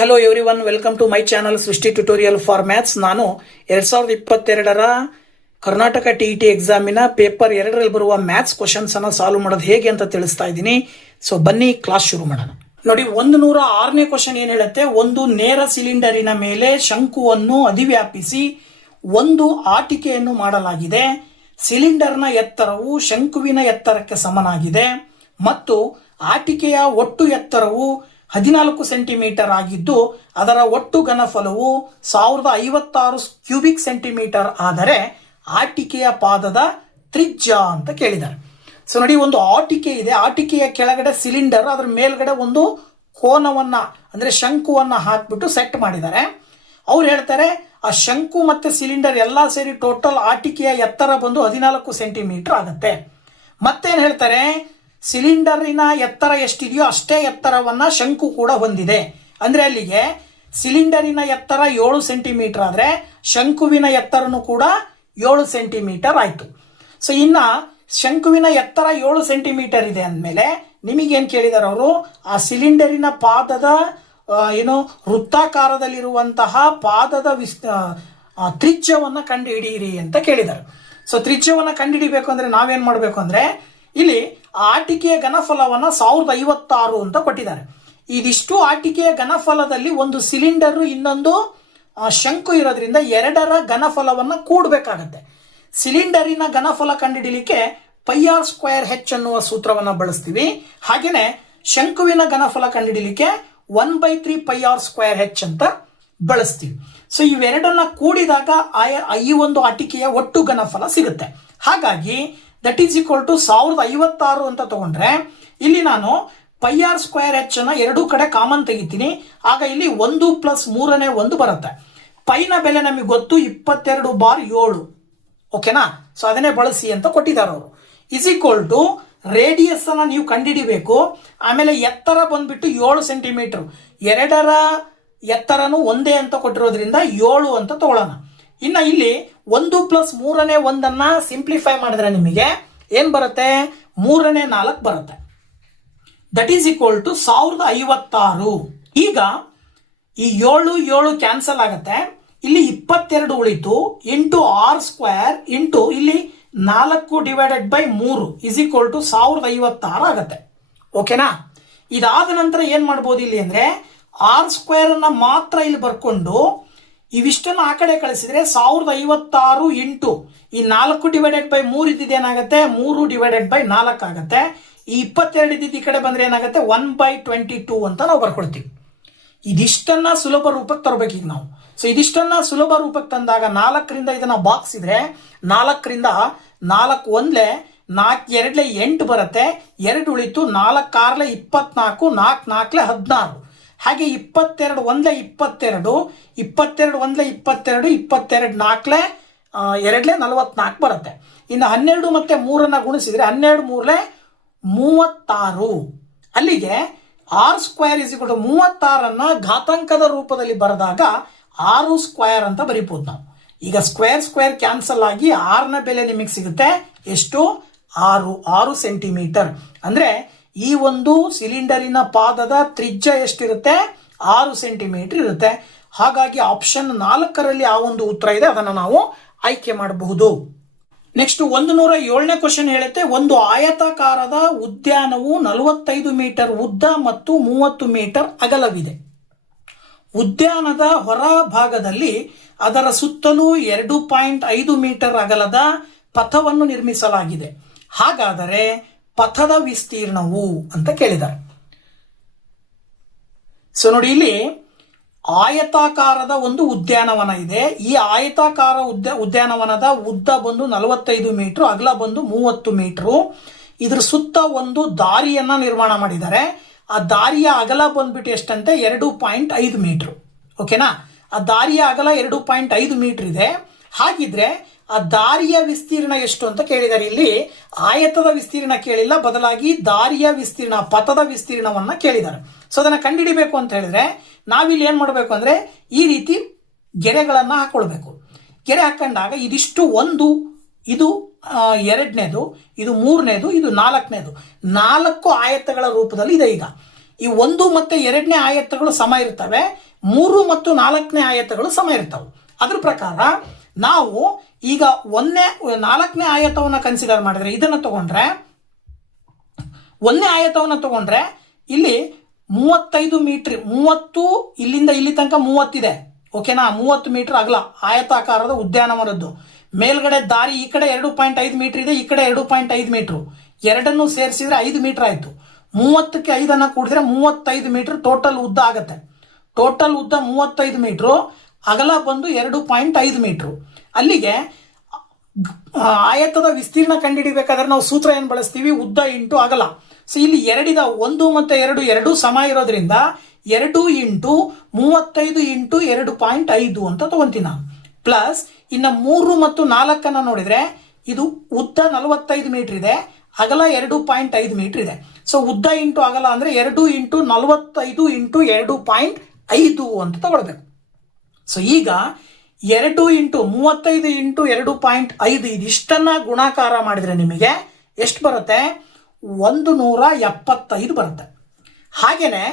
Hello everyone, welcome to my channel Srushti tutorial for maths. ನಾನು 2022ರ Karnataka T ಎಕ್ಸಾಮಿನ paper 2ರಲ್ಲಿ ಬರುವ ಮ್ಯಾಥ್ಸ್ ಕ್ವಶನ್ಸ್ ಅನ್ನ ಸಾಲ್ವ್ ಮಾಡೋದು ಹೇಗೆ ಅಂತ ತಿಳಿಸ್ತಾ ಇದ್ದೀನಿ. ಸೊ ಬನ್ನಿ ಕ್ಲಾಸ್ ಶುರು ಮಾಡೋಣ. ನೋಡಿ, 106ನೇ ಕ್ವಶನ್ ಏನ್ ಹೇಳುತ್ತೆ, ಒಂದು ನೇರ ಸಿಲಿಂಡರಿನ ಮೇಲೆ ಶಂಕುವನ್ನು ಅಧಿವ್ಯಾಪಿಸಿ ಒಂದು ಆಟಿಕೆಯನ್ನು ಮಾಡಲಾಗಿದೆ. ಸಿಲಿಂಡರ್ನ ಎತ್ತರವು ಶಂಕುವಿನ ಎತ್ತರಕ್ಕೆ ಸಮನಾಗಿದೆ ಮತ್ತು ಆಟಿಕೆಯ ಒಟ್ಟು ಎತ್ತರವು 14 ಸೆಂಟಿಮೀಟರ್ ಆಗಿದ್ದು ಅದರ ಒಟ್ಟು ಘನಫಲವು 1056 ಕ್ಯೂಬಿಕ್ ಸೆಂಟಿಮೀಟರ್ ಆದರೆ ಆಟಿಕೆಯ ಪಾದದ ತ್ರಿಜ್ಯ ಅಂತ ಕೇಳಿದ್ದಾರೆ. ಸೊ ನೋಡಿ, ಒಂದು ಆಟಿಕೆ ಇದೆ, ಆಟಿಕೆಯ ಕೆಳಗಡೆ ಸಿಲಿಂಡರ್, ಅದರ ಮೇಲ್ಗಡೆ ಒಂದು ಕೋನವನ್ನ ಅಂದ್ರೆ ಶಂಕುವನ್ನ ಹಾಕ್ಬಿಟ್ಟು ಸೆಟ್ ಮಾಡಿದ್ದಾರೆ. ಅವ್ರು ಹೇಳ್ತಾರೆ ಆ ಶಂಕು ಮತ್ತೆ ಸಿಲಿಂಡರ್ ಎಲ್ಲ ಸೇರಿ ಟೋಟಲ್ ಆಟಿಕೆಯ ಎತ್ತರ ಬಂದು 14 ಸೆಂಟಿಮೀಟರ್ ಆಗುತ್ತೆ. ಮತ್ತೇನ್ ಹೇಳ್ತಾರೆ, ಸಿಲಿಂಡರಿನ ಎತ್ತರ ಎಷ್ಟಿದೆಯೋ ಅಷ್ಟೇ ಎತ್ತರವನ್ನ ಶಂಕು ಕೂಡ ಹೊಂದಿದೆ. ಅಂದ್ರೆ ಅಲ್ಲಿಗೆ ಸಿಲಿಂಡರಿನ ಎತ್ತರ 7 ಸೆಂಟಿಮೀಟರ್ ಆದ್ರೆ ಶಂಕುವಿನ ಎತ್ತರನು ಕೂಡ 7 ಸೆಂಟಿಮೀಟರ್ ಆಯ್ತು. ಸೊ ಇನ್ನ ಶಂಕುವಿನ ಎತ್ತರ 7 ಸೆಂಟಿಮೀಟರ್ ಇದೆ ಅಂದಮೇಲೆ ನಿಮಗೇನ್ ಕೇಳಿದಾರೆ ಅವರು, ಆ ಸಿಲಿಂಡರಿನ ಪಾದದ ವೃತ್ತಾಕಾರದಲ್ಲಿರುವಂತಹ ಪಾದದ ತ್ರಿಜ್ಯವನ್ನ ಕಂಡು ಹಿಡಿಯಿರಿ ಅಂತ ಕೇಳಿದ್ದಾರೆ. ಸೊ ತ್ರಿಜ್ಯವನ್ನ ಕಂಡು ಹಿಡಿಬೇಕು ಅಂದ್ರೆ ನಾವೇನ್ ಮಾಡ್ಬೇಕು ಅಂದ್ರೆ, ಇಲ್ಲಿ ಆಟಿಕೆಯ ಘನಫಲವನ್ನ 1056 ಅಂತ ಕೊಟ್ಟಿದ್ದಾರೆ. ಇದಿಷ್ಟು ಆಟಿಕೆಯ ಘನಫಲದಲ್ಲಿ ಒಂದು ಸಿಲಿಂಡರ್ ಇನ್ನೊಂದು ಶಂಕು ಇರೋದ್ರಿಂದ ಎರಡರ ಘನಫಲವನ್ನ ಕೂಡಬೇಕಾಗತ್ತೆ. ಸಿಲಿಂಡರಿನ ಘನಫಲ ಕಂಡುಹಿಡಿಯಲಿಕ್ಕೆ πr²h ಅನ್ನುವ ಸೂತ್ರವನ್ನ ಬಳಸ್ತೀವಿ. ಹಾಗೇನೆ ಶಂಕುವಿನ ಘನಫಲ ಕಂಡುಹಿಡಿಯಲಿಕ್ಕೆ 1/3 πr²h ಅಂತ ಬಳಸ್ತೀವಿ. ಸೊ ಇವೆರಡನ್ನ ಕೂಡಿದಾಗ ಈ ಒಂದು ಆಟಿಕೆಯ ಒಟ್ಟು ಘನಫಲ ಸಿಗುತ್ತೆ. ಹಾಗಾಗಿ ದಟ್ ಈಸ್ ಈಕ್ವಲ್ ಟು 1056 ಅಂತ ತಗೊಂಡ್ರೆ ಇಲ್ಲಿ ನಾನು πr²h ಅನ್ನ ಎರಡೂ ಕಡೆ ಕಾಮನ್ ತೆಗಿತೀನಿ. ಆಗ ಇಲ್ಲಿ 1 + 3ನೇ 1 ಬರುತ್ತೆ. ಪೈನ ಬೆಲೆ ನಮಗೆ ಗೊತ್ತು 22/7. ಓಕೆನಾ? ಸೊ ಅದನ್ನೇ ಬಳಸಿ ಅಂತ ಕೊಟ್ಟಿದ್ದಾರೆ ಅವರು. ಇಸ್ ಈಕ್ವಲ್ ಟು ರೇಡಿಯಸ್ ಅನ್ನ ನೀವು ಕಂಡುಹಿಡಿಬೇಕು. ಆಮೇಲೆ ಎತ್ತರ ಬಂದ್ಬಿಟ್ಟು 7 ಸೆಂಟಿಮೀಟರ್, ಎರಡರ ಎತ್ತರನು ಒಂದೇ ಅಂತ ಕೊಟ್ಟಿರೋದ್ರಿಂದ 7 ಅಂತ ತಗೊಳ್ಳೋಣ. ಇನ್ನ ಇಲ್ಲಿ 1 + 3ನೇ 1 ಸಿಂಪ್ಲಿಫೈ ಮಾಡಿದ್ರೆ ನಿಮಗೆ ಏನ್ ಬರುತ್ತೆ, 3ನೇ 4 ಬರುತ್ತೆ. That is equal to 1056. ಈಗ ಈ 7 ಕ್ಯಾನ್ಸಲ್ ಆಗುತ್ತೆ, ಇಲ್ಲಿ 22 ಉಳಿತು, ಇಂಟು r² ಇಂಟು ಇಲ್ಲಿ 4/3 ಇಸ್ ಈಕ್ವಲ್ ಟು 1056 ಆಗುತ್ತೆ. ಓಕೆನಾ? ಇದಾದ ನಂತರ ಏನ್ ಮಾಡ್ಬೋದು ಇಲ್ಲಿ ಅಂದ್ರೆ, r² ಅನ್ನ ಮಾತ್ರ ಇಲ್ಲಿ ಬರ್ಕೊಂಡು ಇವಿಷ್ಟನ್ನು ಆ ಕಡೆ ಕಳಿಸಿದ್ರೆ 1056 ಇಂಟು ಈ 4/3 ಇದ್ದಿದ್ದು ಏನಾಗುತ್ತೆ, 3/4 ಆಗುತ್ತೆ. ಈ 22 ಇದ್ದಿದ್ದು ಈ ಕಡೆ ಬಂದ್ರೆ ಏನಾಗುತ್ತೆ, 1/22 ಅಂತ ನಾವು ಬರ್ಕೊಳ್ತೀವಿ. ಇದಿಷ್ಟನ್ನ ಸುಲಭ ರೂಪಕ್ಕೆ ತರಬೇಕು ಈಗ ನಾವು. ಸೊ ಇದಿಷ್ಟನ್ನ ಸುಲಭ ರೂಪಕ್ಕೆ ತಂದಾಗ 4ರಿಂದ ಇದನ್ನ ಬಾಕ್ಸ್ ಇದ್ರೆ 4ರಿಂದ 4 1 4 2 8 ಬರುತ್ತೆ. 2 ಉಳಿತು, 4 6 24, 4 4 16. ಹಾಗೆ 22 1 22, 22 1 22, 22 4 2 44 ಬರುತ್ತೆ. ಇನ್ನು 12 ಮತ್ತೆ 3 ಗುಣಿಸಿದ್ರೆ 12 3 36. ಅಲ್ಲಿಗೆ r² = 36 ಘಾತಾಂಕದ ರೂಪದಲ್ಲಿ ಬರೆದಾಗ 6² ಅಂತ ಬರೀಬಹುದು ನಾವು. ಈಗ ಸ್ಕ್ವೇರ್ ಕ್ಯಾನ್ಸಲ್ ಆಗಿ r ಬೆಲೆ ನಿಮಗೆ ಸಿಗುತ್ತೆ ಎಷ್ಟು, 6 ಸೆಂಟಿಮೀಟರ್. ಅಂದ್ರೆ ಈ ಒಂದು ಸಿಲಿಂಡರಿನ ಪಾದದ ತ್ರಿಜ್ಯ ಎಷ್ಟಿರುತ್ತೆ, 6 ಸೆಂಟಿಮೀಟರ್ ಇರುತ್ತೆ. ಹಾಗಾಗಿ ಆಪ್ಷನ್ 4ರಲ್ಲಿ ಆ ಒಂದು ಉತ್ತರ ಇದೆ, ಅದನ್ನು ನಾವು ಆಯ್ಕೆ ಮಾಡಬಹುದು. ನೆಕ್ಸ್ಟ್ 107ನೇ ಕ್ವಶನ್ ಹೇಳುತ್ತೆ, ಒಂದು ಆಯತಾಕಾರದ ಉದ್ಯಾನವು 45 ಮೀಟರ್ ಉದ್ದ ಮತ್ತು 30 ಮೀಟರ್ ಅಗಲವಿದೆ. ಉದ್ಯಾನದ ಹೊರ ಭಾಗದಲ್ಲಿ ಅದರ ಸುತ್ತಲೂ 2.5 ಮೀಟರ್ ಅಗಲದ ಪಥವನ್ನು ನಿರ್ಮಿಸಲಾಗಿದೆ. ಹಾಗಾದರೆ ಪಥದ ವಿಸ್ತೀರ್ಣವು ಅಂತ ಕೇಳಿದ್ದಾರೆ. ಸೊ ನೋಡಿ, ಇಲ್ಲಿ ಆಯತಾಕಾರದ ಒಂದು ಉದ್ಯಾನವನ ಇದೆ. ಈ ಆಯತಾಕಾರ ಉದ್ಯಾನವನದ ಉದ್ದ ಬಂದು 45 ಮೀಟರ್, ಅಗಲ ಬಂದು 30 ಮೀಟರ್. ಇದ್ರ ಸುತ್ತ ಒಂದು ದಾರಿಯನ್ನ ನಿರ್ಮಾಣ ಮಾಡಿದ್ದಾರೆ. ಆ ದಾರಿಯ ಅಗಲ ಬಂದ್ಬಿಟ್ಟು ಎಷ್ಟಂತೆ, 2.5 ಮೀಟರ್. ಓಕೆನಾ? ಆ ದಾರಿಯ ಅಗಲ 2.5 ಮೀಟರ್ ಇದೆ. ಹಾಗಿದ್ರೆ ಆ ದಾರಿಯ ವಿಸ್ತೀರ್ಣ ಎಷ್ಟು ಅಂತ ಕೇಳಿದ್ದಾರೆ. ಇಲ್ಲಿ ಆಯತದ ವಿಸ್ತೀರ್ಣ ಕೇಳಿಲ್ಲ, ಬದಲಾಗಿ ದಾರಿಯ ವಿಸ್ತೀರ್ಣ, ಪಥದ ವಿಸ್ತೀರ್ಣವನ್ನ ಕೇಳಿದ್ದಾರೆ. ಸೊ ಅದನ್ನ ಕಂಡುಹಿಡಿಬೇಕು ಅಂತ ಹೇಳಿದ್ರೆ ನಾವಿಲ್ಲಿ ಏನ್ ಮಾಡಬೇಕು ಅಂದ್ರೆ, ಈ ರೀತಿ ಗೆರೆಗಳನ್ನ ಹಾಕೊಳ್ಬೇಕು. ಗೆರೆ ಹಾಕೊಂಡಾಗ ಇದಿಷ್ಟು 1, ಇದು 2ನೇದು, ಇದು 3ನೇದು, ಇದು 4ನೇದು, 4 ಆಯತಗಳ ರೂಪದಲ್ಲಿ ಇದೆ. ಈಗ ಈ 1 ಮತ್ತು 2ನೇ ಆಯತಗಳು ಸಮ ಇರ್ತವೆ, 3 ಮತ್ತು 4ನೇ ಆಯತಗಳು ಸಮ ಇರ್ತವೆ. ಅದ್ರ ಪ್ರಕಾರ ನಾವು ಈಗ 4ನೇ ಆಯತವನ್ನು ಕನ್ಸಿಡರ್ ಮಾಡಿದ್ರೆ, ಇದನ್ನು ತಗೊಂಡ್ರೆ 1ನೇ ಆಯತವನ್ನು ತಗೊಂಡ್ರೆ ಇಲ್ಲಿ 35 ಮೀಟರ್, 30 ಇಲ್ಲಿಂದ ಇಲ್ಲಿ ತನಕ 30 ಇದೆ. ಓಕೆನಾ, 30 ಮೀಟರ್ ಅಗಲ ಆಯತಾಕಾರದ ಉದ್ಯಾನವನದ್ದು. ಮೇಲ್ಗಡೆ ದಾರಿ ಈ ಕಡೆ 2.5 ಮೀಟರ್ ಇದೆ, ಈ ಕಡೆ 2.5 ಮೀಟರ್, ಎರಡನ್ನೂ ಸೇರಿಸಿದ್ರೆ 5 ಮೀಟರ್ ಆಯ್ತು. 30ಕ್ಕೆ 5 ಕೂಡಿದ್ರೆ 35 ಮೀಟರ್ ಟೋಟಲ್ ಉದ್ದ ಆಗತ್ತೆ. ಟೋಟಲ್ ಉದ್ದ 35 ಮೀಟರ್, ಅಗಲ ಬಂದು 2.5 ಮೀಟರ್. ಅಲ್ಲಿಗೆ ಆಯತದ ವಿಸ್ತೀರ್ಣ ಕಂಡುಹಿಡಿಬೇಕಾದ್ರೆ ನಾವು ಸೂತ್ರ ಏನು ಬಳಸ್ತೀವಿ? ಉದ್ದ ಇಂಟು ಅಗಲ. ಸೊ ಇಲ್ಲಿ 1 ಮತ್ತು 2 ಎರಡೂ ಸಮ ಇರೋದ್ರಿಂದ 2 ಇಂಟು 35 ಇಂಟು 2.5 ಅಂತ ತಗೊಂತೀನಿ ನಾನು. ಪ್ಲಸ್ ಇನ್ನು 3 ಮತ್ತು 4 ನೋಡಿದ್ರೆ ಇದು ಉದ್ದ 45 ಮೀಟರ್ ಇದೆ, ಅಗಲ 2.5 ಮೀಟರ್ ಇದೆ. ಸೊ ಉದ್ದ ಇಂಟು ಅಗಲ ಅಂದ್ರೆ 2 ಇಂಟು 45 ಇಂಟು 2.5 ಅಂತ ತಗೊಳ್ಬೇಕು. ಸೊ ಈಗ 2 ಇಂಟು 35 ಇಂಟು 2.5 ಇದಿಷ್ಟನ್ನ ಗುಣಾಕಾರ ಮಾಡಿದ್ರೆ ನಿಮಗೆ ಎಷ್ಟು ಬರುತ್ತೆ? 175 ಬರುತ್ತೆ. ಹಾಗೇನೆ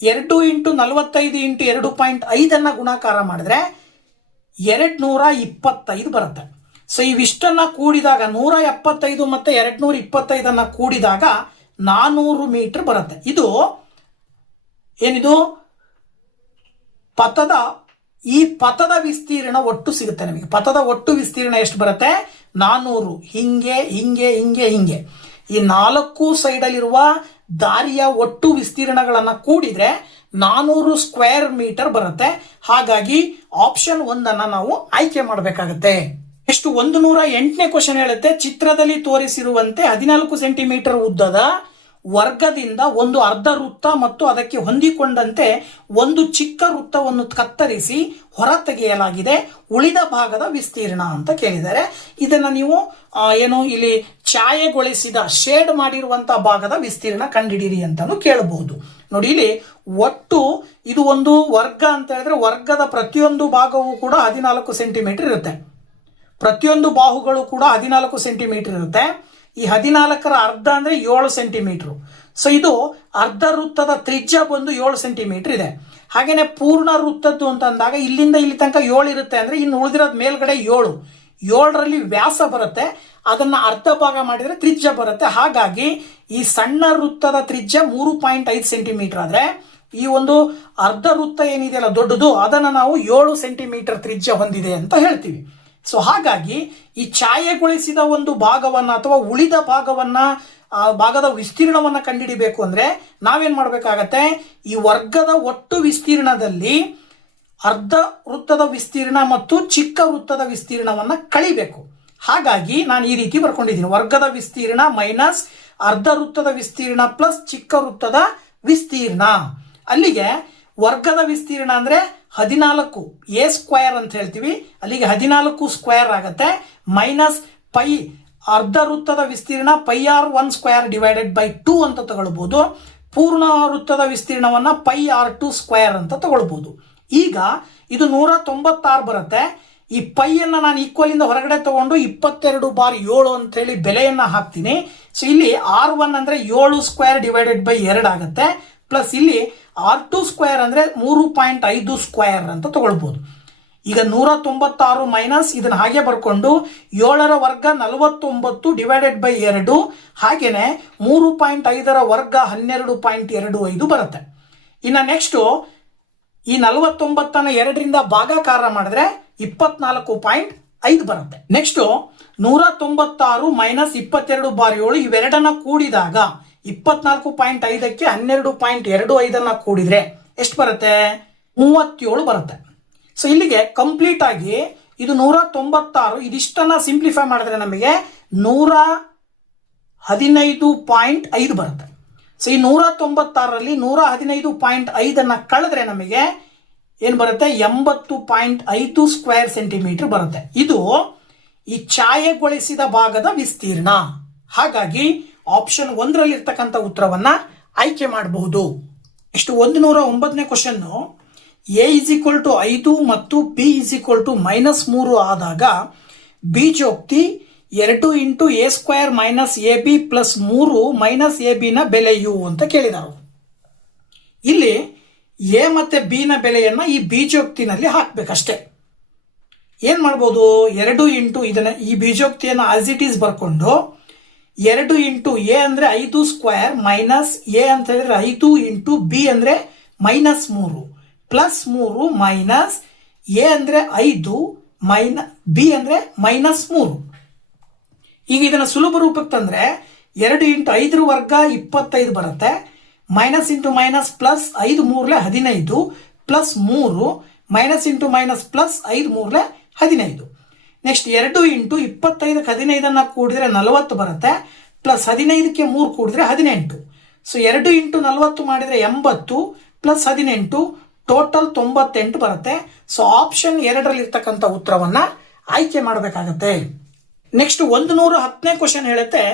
2 ಇಂಟು 45 ಇಂಟು 2.5 ಗುಣಾಕಾರ ಮಾಡಿದ್ರೆ 225 ಬರುತ್ತೆ. ಸೊ ಇವಿಷ್ಟನ್ನ ಕೂಡಿದಾಗ 175 ಮತ್ತೆ 225 ಕೂಡಿದಾಗ 400 ಮೀಟರ್ ಬರುತ್ತೆ. ಇದು ಏನಿದು ಈ ಪಥದ ವಿಸ್ತೀರ್ಣ ಒಟ್ಟು ಸಿಗುತ್ತೆ ನಮಗೆ. ಪಥದ ಒಟ್ಟು ವಿಸ್ತೀರ್ಣ ಎಷ್ಟು ಬರುತ್ತೆ? 400. ಹಿಂಗೆ ಹಿಂಗೆ ಹಿಂಗೆ ಹಿಂಗೆ ಈ 4 ಸೈಡಲ್ಲಿರುವ ದಾರಿಯ ಒಟ್ಟು ವಿಸ್ತೀರ್ಣಗಳನ್ನು ಕೂಡಿದ್ರೆ 400 ಸ್ಕ್ವೇರ್ ಮೀಟರ್ ಬರುತ್ತೆ. ಹಾಗಾಗಿ ಆಪ್ಷನ್ 1 ನಾವು ಆಯ್ಕೆ ಮಾಡಬೇಕಾಗತ್ತೆ. ಎಷ್ಟು? 108ನೇ ಕ್ವಶನ್ ಹೇಳುತ್ತೆ, ಚಿತ್ರದಲ್ಲಿ ತೋರಿಸಿರುವಂತೆ 14 ಸೆಂಟಿಮೀಟರ್ ಉದ್ದದ ವರ್ಗದಿಂದ ಒಂದು ಅರ್ಧ ವೃತ್ತ ಮತ್ತು ಅದಕ್ಕೆ ಹೊಂದಿಕೊಂಡಂತೆ ಒಂದು ಚಿಕ್ಕ ವೃತ್ತವನ್ನು ಕತ್ತರಿಸಿ ಹೊರ ತೆಗೆಯಲಾಗಿದೆ, ಉಳಿದ ಭಾಗದ ವಿಸ್ತೀರ್ಣ ಅಂತ ಕೇಳಿದ್ದಾರೆ. ಇದನ್ನ ನೀವು ಇಲ್ಲಿ ಛಾಯೆಗೊಳಿಸಿದ ಶೇಡ್ ಮಾಡಿರುವಂತಹ ಭಾಗದ ವಿಸ್ತೀರ್ಣ ಕಂಡುಹಿಡಿಯಿರಿ ಅಂತಾನು ಕೇಳಬಹುದು. ನೋಡಿ, ಇಲ್ಲಿ ಒಟ್ಟು ಇದು ಒಂದು ವರ್ಗ ಅಂತ ಹೇಳಿದ್ರೆ ವರ್ಗದ ಪ್ರತಿಯೊಂದು ಭಾಗವೂ ಕೂಡ 14 ಸೆಂಟಿಮೀಟರ್ ಇರುತ್ತೆ. ಪ್ರತಿಯೊಂದು ಬಾಹುಗಳು ಕೂಡ 14 ಸೆಂಟಿಮೀಟರ್ ಇರುತ್ತೆ. ಈ 14ರ ಅರ್ಧ ಅಂದ್ರೆ 7 ಸೆಂಟಿಮೀಟರ್. ಸೊ ಇದು ಅರ್ಧ ವೃತ್ತದ ತ್ರಿಜ್ಯ ಬಂದು 7 ಸೆಂಟಿಮೀಟರ್ ಇದೆ. ಹಾಗೇನೆ ಪೂರ್ಣ ವೃತ್ತದ್ದು ಅಂತ ಅಂದಾಗ ಇಲ್ಲಿಂದ ಇಲ್ಲಿ ತನಕ 7 ಇರುತ್ತೆ ಅಂದ್ರೆ ಇನ್ನು ಉಳಿದಿರೋದು ಮೇಲ್ಗಡೆ 7ರಲ್ಲಿ ವ್ಯಾಸ ಬರುತ್ತೆ, ಅದನ್ನ ಅರ್ಧ ಭಾಗ ಮಾಡಿದ್ರೆ ತ್ರಿಜ್ಯ ಬರುತ್ತೆ. ಹಾಗಾಗಿ ಈ ಸಣ್ಣ ವೃತ್ತದ ತ್ರಿಜ್ಯ 3.5 ಸೆಂಟಿಮೀಟರ್ ಆದ್ರೆ ಈ ಒಂದು ಅರ್ಧ ವೃತ್ತ ಏನಿದೆಯಲ್ಲ ದೊಡ್ಡದು, ಅದನ್ನ ನಾವು 7 ಸೆಂಟಿಮೀಟರ್ ತ್ರಿಜ್ಯ ಹೊಂದಿದೆ ಅಂತ ಹೇಳ್ತೀವಿ. ಸೊ ಹಾಗಾಗಿ ಈ ಛಾಯೆಗೊಳಿಸಿದ ಒಂದು ಭಾಗವನ್ನ ಅಥವಾ ಉಳಿದ ಭಾಗದ ವಿಸ್ತೀರ್ಣವನ್ನ ಕಂಡುಹಿಡಿಬೇಕು ಅಂದ್ರೆ ನಾವೇನ್ ಮಾಡ್ಬೇಕಾಗತ್ತೆ? ಈ ವರ್ಗದ ಒಟ್ಟು ವಿಸ್ತೀರ್ಣದಲ್ಲಿ ಅರ್ಧ ವೃತ್ತದ ವಿಸ್ತೀರ್ಣ ಮತ್ತು ಚಿಕ್ಕ ವೃತ್ತದ ವಿಸ್ತೀರ್ಣವನ್ನ ಕಳಿಬೇಕು. ಹಾಗಾಗಿ ನಾನು ಈ ರೀತಿ ಬರ್ಕೊಂಡಿದ್ದೀನಿ, ವರ್ಗದ ವಿಸ್ತೀರ್ಣ ಮೈನಸ್ ಅರ್ಧ ವೃತ್ತದ ವಿಸ್ತೀರ್ಣ ಪ್ಲಸ್ ಚಿಕ್ಕ ವೃತ್ತದ ವಿಸ್ತೀರ್ಣ. ಅಲ್ಲಿಗೆ ವರ್ಗದ ವಿಸ್ತೀರ್ಣ ಅಂದ್ರೆ 14 ಎ ಸ್ಕ್ವೇರ್ ಅಂತ ಹೇಳ್ತೀವಿ, ಅಲ್ಲಿಗೆ 14 ಸ್ಕ್ವೇರ್ ಆಗತ್ತೆ, ಮೈನಸ್ ಪೈ ಅರ್ಧ ವೃತ್ತದ ವಿಸ್ತೀರ್ಣ πr1 ಸ್ಕ್ವೇರ್ ಡಿವೈಡೆಡ್ ಬೈ 2 ಅಂತ ತಗೊಳ್ಬಹುದು. ಪೂರ್ಣ ವೃತ್ತದ ವಿಸ್ತೀರ್ಣವನ್ನ πr2 ಸ್ಕ್ವೇರ್ ಅಂತ ತಗೊಳ್ಬಹುದು. ಈಗ ಇದು 196 ಬರುತ್ತೆ. ಈ ಪೈಯನ್ನ ನಾನು ಈಕ್ವಲ್ ಇಂದ ಹೊರಗಡೆ ತಗೊಂಡು 22 ಬಾರ್ 7 ಅಂತ ಹೇಳಿ ಬೆಲೆಯನ್ನ ಹಾಕ್ತೀನಿ. ಸೊ ಇಲ್ಲಿ r1 ಅಂದ್ರೆ 7 ಸ್ಕ್ವೇರ್ ಡಿವೈಡೆಡ್ ಬೈ 2 ಆಗುತ್ತೆ, ಪ್ಲಸ್ ಇಲ್ಲಿ r2 ಸ್ಕ್ವೇರ್ ಅಂದ್ರೆ 3.5 ಸ್ಕ್ವೇರ್ ಅಂತ ತಗೊಳ್ಬಹುದು. ಈಗ 196 ಮೈನಸ್ ಇದನ್ನ ಹಾಗೆ ಬರ್ಕೊಂಡು 7ರ ವರ್ಗ 49 ಡಿವೈಡೆಡ್ ಬೈ 2, ಹಾಗೇನೆ 3.5ರ ವರ್ಗ 12.25 ಬರುತ್ತೆ. ಇನ್ನು ನೆಕ್ಸ್ಟ್ ಈ 49ನ 2ರಿಂದ ಭಾಗಾಕಾರ ಮಾಡಿದ್ರೆ 24.5 ಬರುತ್ತೆ. ನೆಕ್ಸ್ಟ್ 196 ಮೈನಸ್ 22 ಬಾರ್ 7 ಇವೆರಡನ್ನ ಕೂಡಿದಾಗ 24.5ಕ್ಕೆ 12.25 ಕೂಡಿದ್ರೆ ಎಷ್ಟು ಬರುತ್ತೆ? 37 ಬರುತ್ತೆ. ಸೊ ಇಲ್ಲಿಗೆ ಕಂಪ್ಲೀಟ್ ಆಗಿ ಇದು 196, ಇದಿಷ್ಟನ್ನ ಸಿಂಪ್ಲಿಫೈ ಮಾಡಿದ್ರೆ ನಮಗೆ 115.5 ಬರುತ್ತೆ. ಸೊ ಈ 196ರಲ್ಲಿ 115.5 ಕಳೆದ್ರೆ ನಮಗೆ ಏನ್ ಬರುತ್ತೆ? 80.5 ಸ್ಕ್ವೇರ್ ಸೆಂಟಿಮೀಟರ್ ಬರುತ್ತೆ. ಇದು ಈ ಛಾಯೆಗೊಳಿಸಿದ ಭಾಗದ ವಿಸ್ತೀರ್ಣ. ಹಾಗಾಗಿ ಆಪ್ಷನ್ 1ರಲ್ಲಿ ಇರ್ತಕ್ಕಂಥ ಉತ್ತರವನ್ನ ಆಯ್ಕೆ ಮಾಡಬಹುದು. ಇಷ್ಟು 109ನೇ ಕ್ವಶನ್. ಎ = 5 ಮತ್ತು ಬಿ = -3 ಆದಾಗ ಬೀಜೋಕ್ತಿ 2 × a² - ab + 3 - ab ನ ಬೆಲೆಯು ಅಂತ ಕೇಳಿದರು. ಇಲ್ಲಿ ಎ ಮತ್ತು ಬಿನ ಬೆಲೆಯನ್ನು ಈ ಬೀಜೋಕ್ತಿನಲ್ಲಿ ಹಾಕಬೇಕಷ್ಟೇ. ಏನು ಮಾಡ್ಬೋದು, 2 ಇಂಟು ಇದನ್ನು ಈ ಬೀಜೋಕ್ತಿಯನ್ನು ಆಸ್ ಇಟ್ ಈಸ್ ಬರ್ಕೊಂಡು 2 ಇಂಟು ಎ ಅಂದರೆ 5 ಸ್ಕ್ವೇರ್ ಮೈನಸ್ ಎ ಅಂತ ಹೇಳಿದ್ರೆ 5 ಇಂಟು ಬಿ ಅಂದರೆ -3 ಪ್ಲಸ್ 3 ಮೈನಸ್ ಎ ಅಂದರೆ 5 ಬಿ ಅಂದರೆ -3. ಈಗ ಇದನ್ನು ಸುಲಭ ರೂಪಕ್ಕೆ ತಂದರೆ 2 ಇಂಟು 5 ವರ್ಗ 25 ಬರುತ್ತೆ. Minus into minus plus 5 3 15 plus 3 minus into minus plus 5 3 15. Next 2 into 25ಕ್ಕೆ 15 ಕೂಡಿದ್ರೆ 40 ಬರುತ್ತೆ. ಪ್ಲಸ್ 15ಕ್ಕೆ 3 ಕೂಡಿದ್ರೆ 18. ಸೊ 2 ಇಂಟು 40 ಮಾಡಿದರೆ 80 ಪ್ಲಸ್ 18 ಟೋಟಲ್ 98 ಬರುತ್ತೆ. ಸೊ ಆಪ್ಷನ್ 2ರಲ್ಲಿ ಇರ್ತಕ್ಕಂಥ ಉತ್ತರವನ್ನು ಆಯ್ಕೆ ಮಾಡಬೇಕಾಗತ್ತೆ. ನೆಕ್ಸ್ಟ್ 110ನೇ ಕ್ವಶನ್ ಹೇಳುತ್ತೆ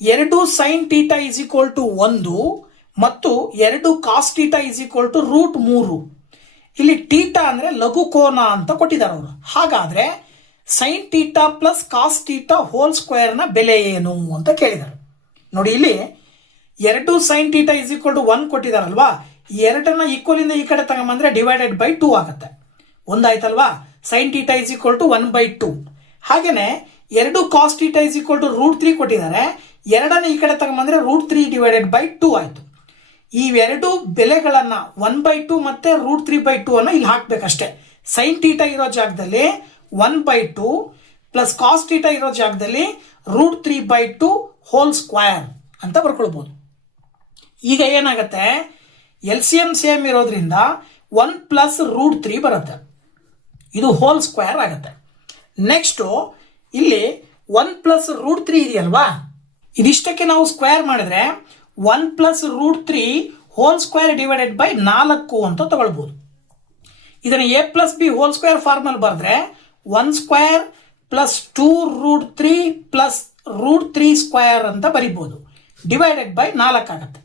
2 sine theta is equal to 1 ಮತ್ತು 2 cos theta is equal to √3. ಇಲ್ಲಿ ಟೀಟಾ ಅಂದರೆ ಲಘು ಕೋನ ಅಂತ ಕೊಟ್ಟಿದ್ದಾರೆ ಅವರು. ಹಾಗಾದ್ರೆ sine theta plus cos theta whole ಸ್ಕ್ವೇರ್ನ ಬೆಲೆ ಏನು ಅಂತ ಕೇಳಿದ್ದಾರೆ. ನೋಡಿ ಇಲ್ಲಿ 2 sine theta is equal to 1 ಕೊಟ್ಟಿದ್ದಾರಲ್ವಾ, ಈ 2ನ್ನ ಈಕ್ವಲ್ ಇಂದ ಈ ಕಡೆ ತಗೊಂಬಂದ್ರೆ ಡಿವೈಡೆಡ್ ಬೈ 2 ಆಗುತ್ತೆ. ಒಂದಾಯ್ತಲ್ವಾ, sine theta is equal to 1/2. ಹಾಗೇನೆ 2 cos theta is equal to √3 ಕೊಟ್ಟಿದ್ದಾರೆ. 2ನ್ನ ಈ ಕಡೆ ತಗೊಂಬಂದ್ರೆ √3 ಡಿವೈಡೆಡ್ ಬೈ 2 ಆಯ್ತು. ಇವೆರಡು ಬೆಲೆಗಳನ್ನ 1/2 ಮತ್ತೆ √3/2 ಅನ್ನ ಇಲ್ಲಿ ಹಾಕ್ಬೇಕಷ್ಟೇ. ಸೈನ್ ಟೀಟಾ ಇರೋ ಜಾಗದಲ್ಲಿ 1/2 ಪ್ಲಸ್ ಕಾಸ್ ಟೀಟಾ ಇರೋ ಜಾಗದಲ್ಲಿ √3/2 ಹೋಲ್ ಸ್ಕ್ವೇರ್ ಅಂತ ಬರ್ಕೊಳ್ಬಹುದು. ಈಗ ಏನಾಗುತ್ತೆ, LCM ಸೇಮ್ ಇರೋದ್ರಿಂದ 1 ಪ್ಲಸ್ √3 ಬರುತ್ತೆ, ಇದು ಹೋಲ್ ಸ್ಕ್ವೇರ್ ಆಗುತ್ತೆ. ನೆಕ್ಸ್ಟ್ ಇಲ್ಲಿ 1 ಪ್ಲಸ್ √3 ಇದೆಯಲ್ವಾ, ಇದಿಷ್ಟಕ್ಕೆ ನಾವು ಸ್ಕ್ವೇರ್ ಮಾಡಿದ್ರೆ 1 plus √3 whole square divided by 4 ಅಂತ ತಗೊಳ್ಬಹುದು. ಇದನ್ನು a plus B whole square ಫಾರ್ಮಲ್ಲಿ ಬರೆದ್ರೆ 1 ಸ್ಕ್ವೇರ್ ಪ್ಲಸ್ 2√3 ಪ್ಲಸ್ √3 ಸ್ಕ್ವೇರ್ ಅಂತ ಬರಿಬಹುದು. ಡಿವೈಡೆಡ್ ಬೈ 4 ಆಗುತ್ತೆ.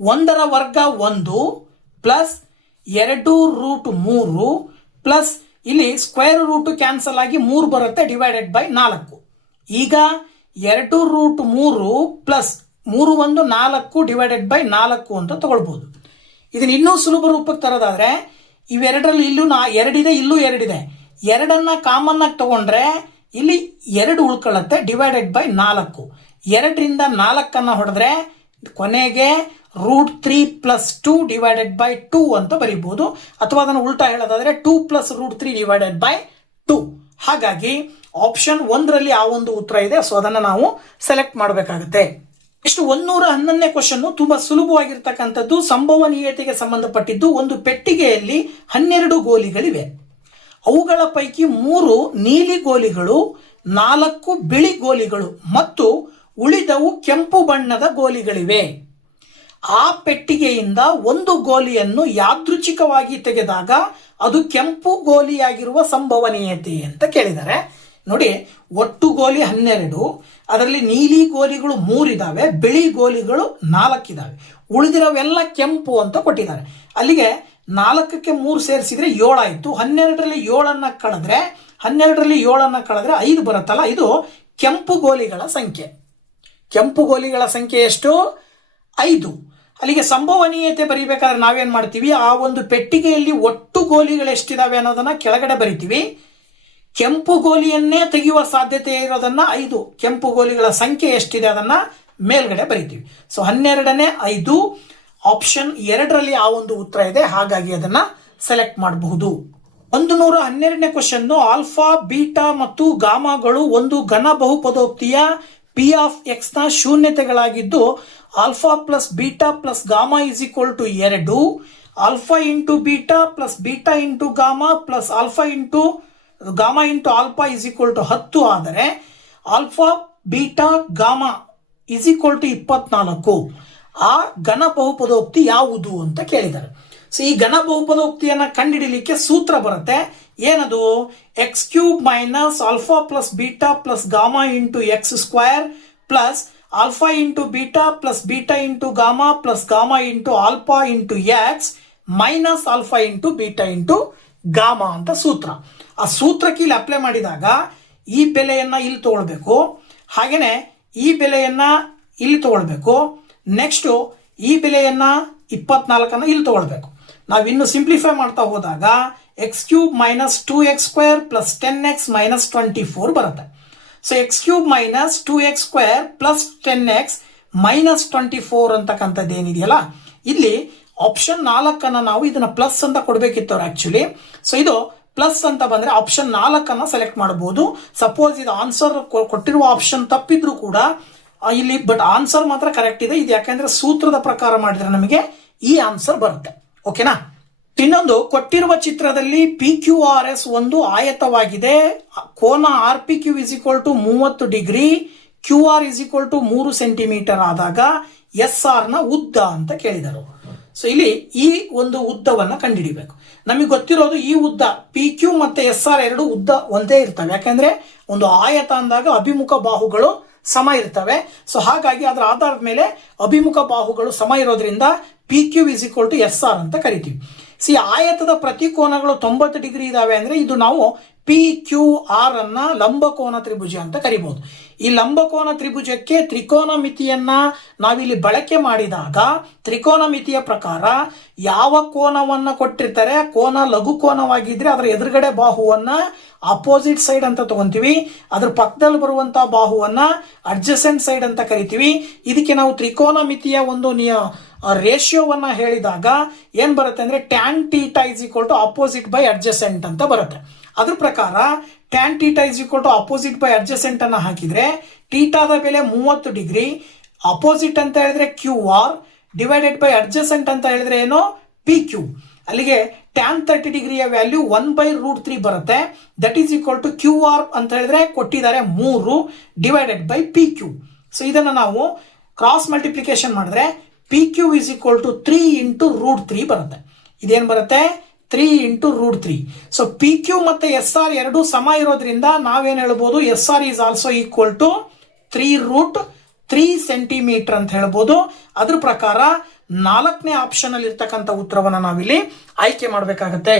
1ರ ವರ್ಗ 1 ಪ್ಲಸ್ 2√3 ಪ್ಲಸ್ ಇಲ್ಲಿ ಸ್ಕ್ವೇರ್ ರೂಟ್ ಕ್ಯಾನ್ಸಲ್ ಆಗಿ 3 ಬರುತ್ತೆ ಡಿವೈಡೆಡ್ ಬೈ 4. ಈಗ 2√3 ಪ್ಲಸ್ 3 1 4 ಡಿವೈಡೆಡ್ ಬೈ 4 ಅಂತ ತಗೊಳ್ಬಹುದು. ಇದನ್ನ ಇನ್ನೂ ಸುಲಭ ರೂಪಕ್ಕೆ ತರೋದಾದ್ರೆ ಇವೆರಡರಲ್ಲಿ ಇಲ್ಲೂ 2 ಇದೆ, ಇಲ್ಲೂ 2 ಇದೆ. 2ನ್ನ ಕಾಮನ್ ಆಗಿ ತಗೊಂಡ್ರೆ ಇಲ್ಲಿ 2 ಉಳ್ಕೊಳ್ಳುತ್ತೆ ಡಿವೈಡೆಡ್ ಬೈ 4. 2ರಿಂದ 4 ಹೊಡೆದ್ರೆ ಕೊನೆಗೆ √3 ಪ್ಲಸ್ 2 ಡಿವೈಡೆಡ್ ಬೈ 2 ಅಂತ ಬರೀಬಹುದು. ಅಥವಾ ಅದನ್ನು ಉಲ್ಟಾ ಹೇಳೋದಾದ್ರೆ 2 ಪ್ಲಸ್ √3 ಡಿವೈಡೆಡ್ ಬೈ 2. ಹಾಗಾಗಿ ಆಪ್ಷನ್ 1ರಲ್ಲಿ ಆ ಒಂದು ಉತ್ತರ ಇದೆ. ಸೊ ಅದನ್ನು ನಾವು ಸೆಲೆಕ್ಟ್ ಮಾಡಬೇಕಾಗುತ್ತೆ. ಇಷ್ಟು 111ನೇ ಕ್ವಶನ್ ತುಂಬಾ ಸುಲಭವಾಗಿರ್ತಕ್ಕಂಥದ್ದು, ಸಂಭವನೀಯತೆಗೆ ಸಂಬಂಧಪಟ್ಟಿದ್ದು. ಒಂದು ಪೆಟ್ಟಿಗೆಯಲ್ಲಿ 12 ಗೋಲಿಗಳಿವೆ. ಅವುಗಳ ಪೈಕಿ 3 ನೀಲಿ ಗೋಲಿಗಳು, 4 ಬಿಳಿ ಗೋಲಿಗಳು ಮತ್ತು ಉಳಿದವು ಕೆಂಪು ಬಣ್ಣದ ಗೋಲಿಗಳಿವೆ. ಆ ಪೆಟ್ಟಿಗೆಯಿಂದ ಒಂದು ಗೋಲಿಯನ್ನು ಯಾದೃಚ್ಛಿಕವಾಗಿ ತೆಗೆದಾಗ ಅದು ಕೆಂಪು ಗೋಲಿಯಾಗಿರುವ ಸಂಭವನೀಯತೆ ಅಂತ ಕೇಳಿದ್ದಾರೆ. ನೋಡಿ, ಒಟ್ಟು ಗೋಲಿ 12, ಅದರಲ್ಲಿ ನೀಲಿ ಗೋಲಿಗಳು 3 ಇದಾವೆ, ಬಿಳಿ ಗೋಲಿಗಳು 4 ಇದಾವೆ, ಉಳಿದಿರೋವೆಲ್ಲ ಕೆಂಪು ಅಂತ ಕೊಟ್ಟಿದ್ದಾರೆ. ಅಲ್ಲಿಗೆ 4ಕ್ಕೆ 3 ಸೇರಿಸಿದ್ರೆ 7 ಆಯಿತು. 12ರಲ್ಲಿ 7 ಕಳೆದ್ರೆ 5 ಬರುತ್ತಲ್ಲ, ಇದು ಕೆಂಪು ಗೋಲಿಗಳ ಸಂಖ್ಯೆ. ಕೆಂಪು ಗೋಲಿಗಳ ಸಂಖ್ಯೆ ಎಷ್ಟು? 5. ಅಲ್ಲಿಗೆ ಸಂಭವನೀಯತೆ ಬರೀಬೇಕಾದ್ರೆ ನಾವೇನ್ ಮಾಡ್ತೀವಿ, ಆ ಒಂದು ಪೆಟ್ಟಿಗೆಯಲ್ಲಿ ಒಟ್ಟು ಗೋಲಿಗಳು ಎಷ್ಟಿದಾವೆ ಅನ್ನೋದನ್ನ ಕೆಳಗಡೆ ಬರಿತೀವಿ. ಕೆಂಪು ಗೋಲಿಯನ್ನೇ ತೆಗೆಯುವ ಸಾಧ್ಯತೆ ಇರೋದನ್ನ 5, ಕೆಂಪು ಗೋಲಿಗಳ ಸಂಖ್ಯೆ ಎಷ್ಟಿದೆ ಅದನ್ನ ಮೇಲ್ಗಡೆ ಬರಿತೀವಿ. ಸೊ 12ನೇ 5, ಆಪ್ಷನ್ 2ರಲ್ಲಿ ಆ ಒಂದು ಉತ್ತರ ಇದೆ. ಹಾಗಾಗಿ ಅದನ್ನ ಸೆಲೆಕ್ಟ್ ಮಾಡಬಹುದು. 112ನೇ ಕ್ವಶನ್, ಆಲ್ಫಾ, ಬೀಟಾ ಮತ್ತು ಗಾಮಾಗಳು ಒಂದು ಘನ ಬಹುಪದೋಕ್ತಿಯ ಪಿ ಆಫ್ ಎಕ್ಸ್ ನ ಶೂನ್ಯತೆಗಳಾಗಿದ್ದು alpha plus beta plus gamma is equal to 2, alpha into beta plus beta into gamma plus alpha into gamma into alpha is equal to 10 ಆದರೆ alpha beta gamma is equal to 24. ಆ ಘನ ಬಹುಪದೋಕ್ತಿ ಯಾವುದು ಅಂತ ಕೇಳಿದ್ದಾರೆ. So ಈ ಘನ ಬಹುಪದೋಕ್ತಿಯನ್ನು ಕಂಡುಹಿಡಿಯಲಿಕ್ಕೆ ಸೂತ್ರ ಬರುತ್ತೆ. ಏನದು? x³ minus alpha plus beta plus gamma into X square plus alpha into beta plus beta into gamma plus gamma into alpha into X minus alpha into beta into gamma ಅಂತ ಸೂತ್ರ. ಆ ಸೂತ್ರಕ್ಕೆ ಇಲ್ಲಿ apply ಮಾಡಿದಾಗ ಈ ಬೆಲೆಯನ್ನ ಇಲ್ಲಿ ತಗೊಳ್ಬೇಕು, ಹಾಗೇನೆ ಈ ಬೆಲೆಯನ್ನ ಇಲ್ಲಿ ತಗೊಳ್ಬೇಕು, ನೆಕ್ಸ್ಟ್ ಈ ಬೆಲೆಯನ್ನ 24 ಇಲ್ಲಿ ತಗೊಳ್ಬೇಕು. ನಾವು ಇನ್ನು ಸಿಂಪ್ಲಿಫೈ ಮಾಡ್ತಾ ಹೋದಾಗ X cube minus 2x² plus 10x minus 24 ಬರುತ್ತೆ. So X cube minus 2x² plus 10x minus 24 ಅಂತಕ್ಕಂಥದ್ದು ಏನಿದೆಯಲ್ಲ, ಇಲ್ಲಿ ಆಪ್ಷನ್ 4 ನಾವು ಇದನ್ನ ಪ್ಲಸ್ ಅಂತ ಕೊಡಬೇಕಿತ್ತು ಅವ್ರು ಆಕ್ಚುಲಿ. ಸೊ ಇದು ಪ್ಲಸ್ ಅಂತ ಬಂದ್ರೆ ಆಪ್ಷನ್ 4 ಸೆಲೆಕ್ಟ್ ಮಾಡಬಹುದು. ಸಪೋಸ್ ಇದು ಆನ್ಸರ್ ಕೊಟ್ಟಿರುವ ಆಪ್ಷನ್ ತಪ್ಪಿದ್ರು ಕೂಡ ಇಲ್ಲಿ ಬಟ್ ಆನ್ಸರ್ ಮಾತ್ರ ಕರೆಕ್ಟ್ ಇದೆ. ಇದು ಯಾಕಂದ್ರೆ ಸೂತ್ರದ ಪ್ರಕಾರ ಮಾಡಿದ್ರೆ ನಮಗೆ ಈ ಆನ್ಸರ್ ಬರುತ್ತೆ. ಓಕೆನಾ. ಇನ್ನೊಂದು, ಕೊಟ್ಟಿರುವ ಚಿತ್ರದಲ್ಲಿ PQRS ಒಂದು ಆಯತವಾಗಿದೆ. ಕೋನ RPQ is equal to 30 degree, QR is equal to 3 centimetre ಆದಾಗ SR ನ ಉದ್ದ ಅಂತ ಕೇಳಿದರು. ಸೊ ಇಲ್ಲಿ ಈ ಒಂದು ಉದ್ದವನ್ನ ಕಂಡುಹಿಡಿಬೇಕು. ನಮಗೆ ಗೊತ್ತಿರೋದು ಈ ಉದ್ದ PQ ಮತ್ತೆ SR ಎರಡು ಉದ್ದ ಒಂದೇ ಇರ್ತವೆ. ಯಾಕಂದ್ರೆ ಒಂದು ಆಯತ ಅಂದಾಗ ಅಭಿಮುಖ ಬಾಹುಗಳು ಸಮ ಇರ್ತವೆ. ಸೊ ಹಾಗಾಗಿ ಅದರ ಆಧಾರದ ಮೇಲೆ ಅಭಿಮುಖ ಬಾಹುಗಳು ಸಮ ಇರೋದ್ರಿಂದ PQ is equal to SR ಅಂತ ಕರಿತೀವಿ. ಆಯತದ ಪ್ರತಿ ಕೋನಗಳು 90 ಡಿಗ್ರಿ ಇದಾವೆ ಅಂದ್ರೆ ಇದು ನಾವು PQR ಅನ್ನ ಲಂಬಕೋನ ತ್ರಿಭುಜ ಅಂತ ಕರಿಬಹುದು. ಈ ಲಂಬಕೋನ ತ್ರಿಭುಜಕ್ಕೆ ತ್ರಿಕೋನ ಮಿತಿಯನ್ನ ನಾವಿಲ್ಲಿ ಬಳಕೆ ಮಾಡಿದಾಗ ತ್ರಿಕೋನ ಮಿತಿಯ ಪ್ರಕಾರ ಯಾವ ಕೋನವನ್ನ ಕೊಟ್ಟಿರ್ತಾರೆ, ಕೋನ ಲಘು ಕೋನವಾಗಿದ್ರೆ ಅದರ ಎದುರುಗಡೆ ಬಾಹುವನ್ನ ಅಪೋಸಿಟ್ ಸೈಡ್ ಅಂತ ತಗೊಂತೀವಿ, ಅದ್ರ ಪಕ್ಕದಲ್ಲಿ ಬರುವಂತಹ ಬಾಹುವನ್ನ ಅಡ್ಜಸೆಂಟ್ ಸೈಡ್ ಅಂತ ಕರಿತೀವಿ. ಇದಕ್ಕೆ ನಾವು ತ್ರಿಕೋನ ಮಿತಿಯ ಒಂದು ರೇಷಿಯೋವನ್ನ ಹೇಳಿದಾಗ ಏನ್ ಬರುತ್ತೆ ಅಂದ್ರೆ tan theta is equal to opposite by adjacent ಅಂತ ಬರುತ್ತೆ. ಅದ್ರ ಪ್ರಕಾರ tan theta is equal to opposite by adjacent ಅನ್ನ ಹಾಕಿದ್ರೆ ಥೀಟಾದ ಬೆಲೆ 30 ಡಿಗ್ರಿ, ಅಪೋಸಿಟ್ ಅಂತ ಹೇಳಿದ್ರೆ QR ಡಿವೈಡೆಡ್ ಬೈ ಅಡ್ಜಸೆಂಟ್ ಅಂತ ಹೇಳಿದ್ರೆ ಏನೋ PQ. ಅಲ್ಲಿಗೆ ಟ್ಯಾನ್ 30 ಡಿಗ್ರಿಯ ವ್ಯಾಲ್ಯೂ 1/√3 ಬರುತ್ತೆ. That is equal to QR ಅಂತ ಹೇಳಿದ್ರೆ ಕೊಟ್ಟಿದ್ದಾರೆ 3 ಡಿವೈಡೆಡ್ ಬೈ PQ. ಸೊ ಇದನ್ನ ನಾವು ಕ್ರಾಸ್ ಮಲ್ಟಿಪ್ಲಿಕೇಶನ್ ಮಾಡಿದ್ರೆ PQ is equal to 3 into √3 ಬರುತ್ತೆ. ಇದೇನು ಬರುತ್ತೆ? 3 ಇಂಟು √3. ಸೊ PQ ಮತ್ತೆ SR ಎರಡು ಸಮ ಇರೋದ್ರಿಂದ ನಾವೇನ್ ಹೇಳ್ಬೋದು, SR is also equal to 3√3 centimetre ಅಂತ ಹೇಳ್ಬೋದು. ಅದ್ರ ಪ್ರಕಾರ 4ನೇ ಆಪ್ಷನ್ ಅಲ್ಲಿ ಇರ್ತಕ್ಕಂಥ ಉತ್ತರವನ್ನ ನಾವಿಲ್ಲಿ ಆಯ್ಕೆ ಮಾಡಬೇಕಾಗತ್ತೆ.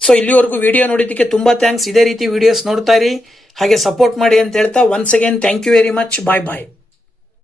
ಸೊ ಇಲ್ಲಿವರೆಗೂ ವಿಡಿಯೋ ನೋಡಿದ್ದಕ್ಕೆ ತುಂಬಾ ಥ್ಯಾಂಕ್ಸ್. ಇದೇ ರೀತಿ ವಿಡಿಯೋಸ್ ನೋಡ್ತಾ ಇರಿ, ಹಾಗೆ ಸಪೋರ್ಟ್ ಮಾಡಿ ಅಂತ ಹೇಳ್ತಾ once again thank you very much. Bye bye.